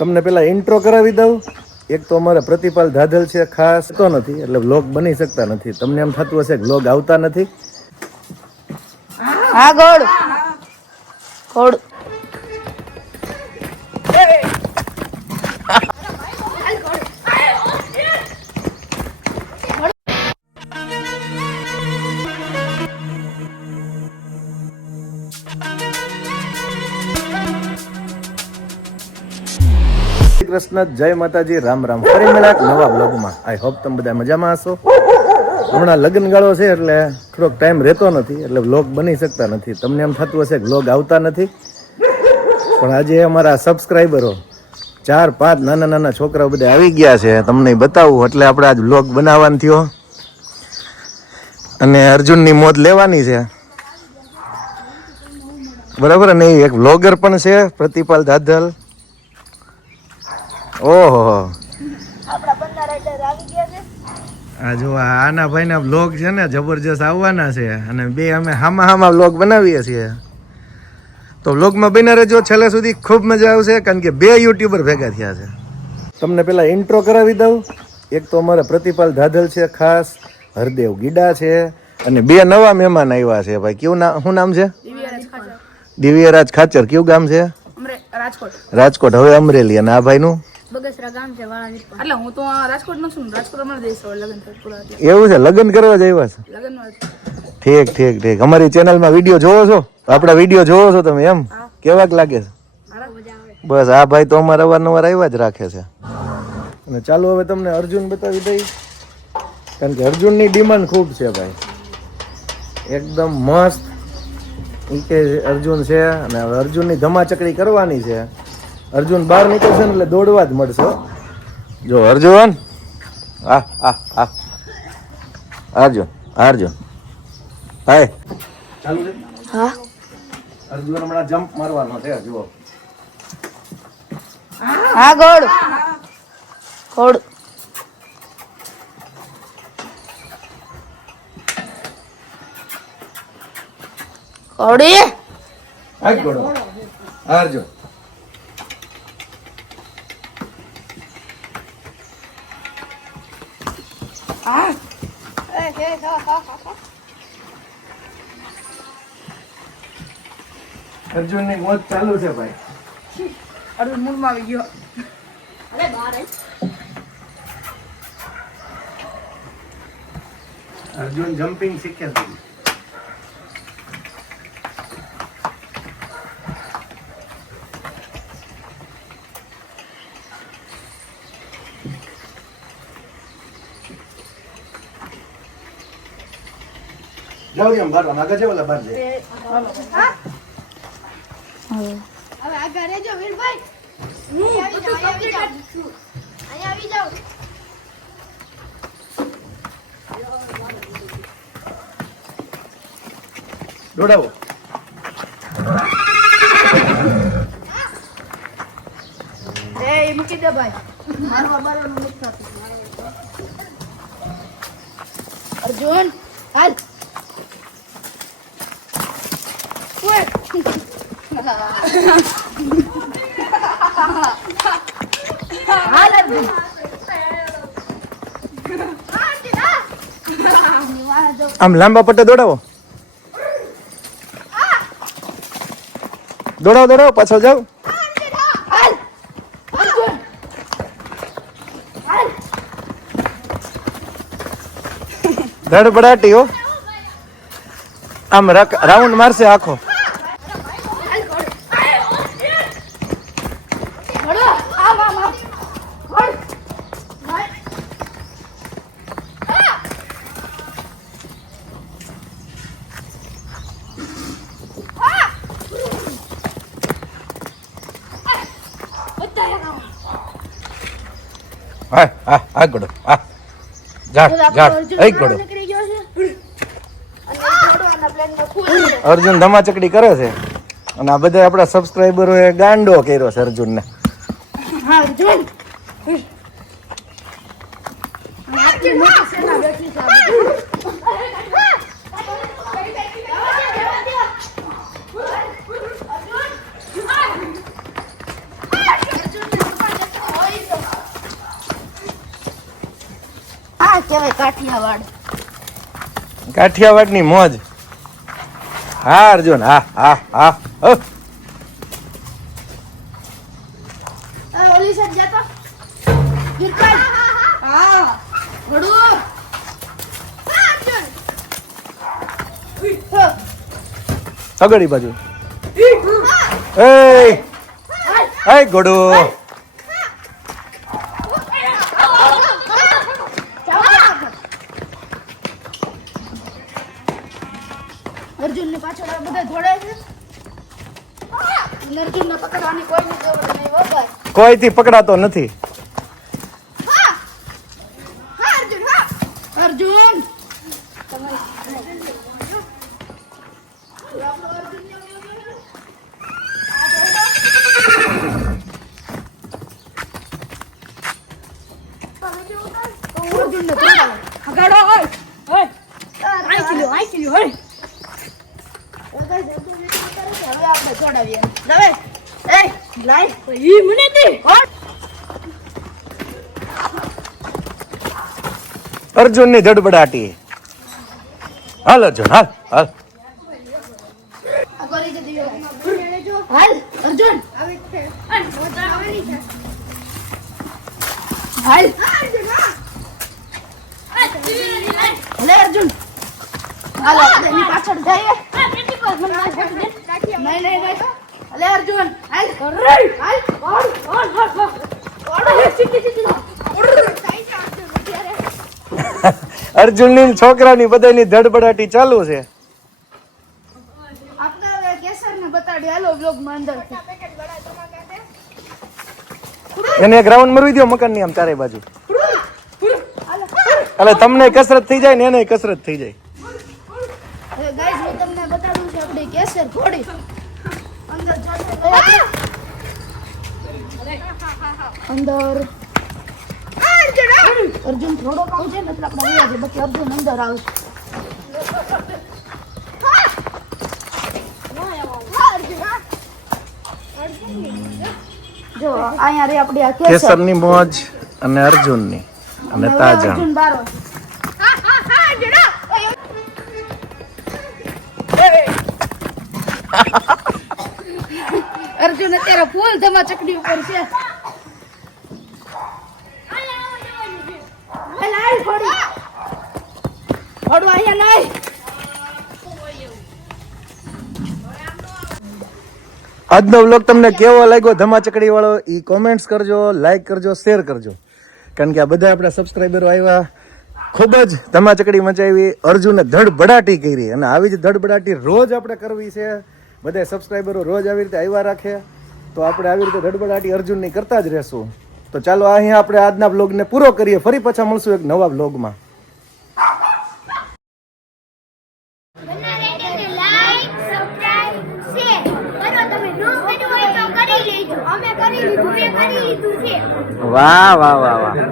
તમને પેલા ઇન્ટ્રો કરાવી દઉં. એક તો અમારે પ્રતિપાલ ધાધલ છે, ખાસ તો નથી એટલે વ્લોગ બની શકતા નથી. તમને એમ થતું હશે કે વ્લોગ આવતા નથી. હા ગોળ ગોળ કૃષ્ણ, જય માતાજી, રામ રામ. ફરી મળ્યા એક નવા બ્લોગમાં. આઈ હોપ તમે બધા મજામાં હશો. હમણાં લગ્ન ગાળો છે એટલે થોડોક ટાઈમ રહેતો નથી એટલે વ્લોગ બની શકતા નથી. તમને એમ થતું હશે કે વ્લોગ આવતા નથી, પણ આજે અમારા સબસ્ક્રાઈબરો 4-5 નાના નાના છોકરાઓ બધા આવી ગયા છે. તમને બતાવું એટલે આપણે આજ વ્લોગ બનાવવાનો થયો અને અર્જુનની મોજ લેવાની છે, બરાબર. અને એક વ્લોગર પણ છે, પ્રતિપાલ ધાધલ. ઓહો, આ જો આના ભાઈના વ્લોગ છે ને જબરજસ્ત આવવાના છે અને બે અમે હામા વ્લોગ બનાવીએ છીએ. તો વ્લોગમાં બન્યા રહેજો છેલ્લે સુધી, ખૂબ મજા આવશે કારણ કે 2 યુટ્યુબર ભેગા થયા છે. તમને પેલા ઇન્ટ્રો કરાવી દઉં. એક તો અમારે પ્રતિપાલ ધાધલ છે, ખાસ હરદેવ ગીડા છે અને 2 નવા મહેમાન આવ્યા છે. ભાઈ કેવું નામ, શું નામ છે? દિવ્યરાજ ખાચર. કયું ગામ છે? રાજકોટ. હવે અમરેલી. અને આ ભાઈનું બગસરા ગામ છે વાળા. એટલે હું તો રાજકોટ નો છું, રાજકોટ માં જઈશ લગન પૂરા. એવું છે, લગ્ન કરવા જ આવ્યા છે? લગનમાં ઠીક. અમારી ચેનલમાં વિડીયો જોવો છો? આપણા વિડીયો જોવો છો તમે? એમ કેવાક લાગે છે? બસ આ ભાઈ તો અમારે અવારનવાર આવ્યા જ રાખે છે. અને ચાલો હવે તમને અર્જુન બતાવી દઈ, કારણ કે અર્જુનની ડિમાન્ડ ખૂબ છે ભાઈ. એકદમ મસ્ત કે અર્જુન છે અને હવે અર્જુનની ધમાચકડી કરવાની છે. અર્જુન બહાર નીકળશે ને એટલે દોડવા જ મળશે. જો અર્જુન, અર્જુન હાય, ચાલુ છે. હા અર્જુન હમણાં જમ્પ મારવાનો છે. જુઓ. હા ગોળ ગોળ ગોળી હાય ગોળો. અર્જુન અર્જુનની મોજ ચાલુ છે ભાઈ. અર્જુન મૂળમાં આવી ગયો. અરે બહાર અર્જુન જમ્પિંગ શીખે છે. જાઓ એમ બાર આગળ જાવ, ઓલા બાર જાય. હવે આગળ રહેજો વીરભાઈ. અહીંયા આવી જાઓ. દોડાવો. એ મૂકી દે ભાઈ. મારવા બારવાનું નથી થતું. અર્જુન હાલ. હાલ અર્જુન. આમ લાંબા પટ્ટે દોડાવો. દોડાવો પાછળ જાઓ. ધડબડાટી હો. આમ રાઉન્ડ મારશે આખો. હા ગોડો. અર્જુન ધમાચકડી કરે છે અને આ બધા આપણા સબસ્ક્રાઈબરો એ ગાંડો કર્યો છે અર્જુન ને. અર્જુન આ કહેવાય કાઠિયાવાડ. કાઠિયાવાડની મોજ. હા અર્જુન, હા હા હા હો. ઓલી સાઈડ જતો. વીરપાલ. હા. વડુ. હા અર્જુન. સગડી બાજુ. એ એ ગોડો. અર્જુન ની પાછળ આ બધા દોડે છે. અર્જુન ને પકડવાની કોઈની જરૂર નહીં હો ભાઈ. કોઈથી પકડાતો નથી. હા હા અર્જુન હા અર્જુન અર્જુન ને હગાડો હોય હોય આઈ ચલ્યો હોય હવે આપણે છોડાવીએ. હવે એ લાઈ ઈ મને દે અર્જુન ની ધડબડાટી. હાલ અર્જુન હાલ હાલ. આ કરી દે દિયો. હાલ અર્જુન હાલ લે અર્જુન હાલો એની પાછળ જઈએ. નહીં નહીં લે અર્જુન હાલ હાલ અર્જુન ની છોકરાની બધાની ધડબડાટી ચાલુ છે. આપણે હવે કેસર ને બતાડી હાલો વ્લોગ માં અંદર એને ગ્રાઉન્ડ મરવી દો મકાન ની આમ ચારે બાજુ. એટલે તમને કસરત થઈ જાય ને એને કસરત થઈ જાય. હવે ગાઈસ હું તમને બતાડું છું આપણી કેસર ઘોડી અંદર જશે અંદર અર્જુન થોડો આવશે ને એટલે આપણે આવ્યા છે બાકી અર્જુન અંદર આવશે. જો અહીંયા રે આપણી આ કેસર કેસર ની મોજ અને અર્જુન ની અને તાજા. અર્જુન બારો અર્જુન અત્યારે ફૂલ ધમા ચકડી ઉપર છે. આજનો વ્લોગ તમને કેવો લાગ્યો ધમાચકડી વાળો ઈ કોમેન્ટ્સ કરજો, લાઈક કરજો, શેર કરજો. કારણ કે આ બધા આપણા સબસ્ક્રાઈબરો આવ્યા, ખૂબ જ ધમાચકડી મચાવી, અર્જુને ધડબડાટી કરી અને આવી જ ધડબડાટી રોજ આપણે કરવી છે. બધા સબસ્ક્રાઈબરો રોજ આવી રીતે આવ્યા રાખે તો આપણે આવી રીતે ધડબડાટી અર્જુનની કરતા જ રહેશું. તો ચાલો અહીંયા આપણે આજના વ્લોગને પૂરો કરીએ. ફરી પાછા મળશું એક નવા વ્લોગમાં. વાહ વાહ વાહ વાહ.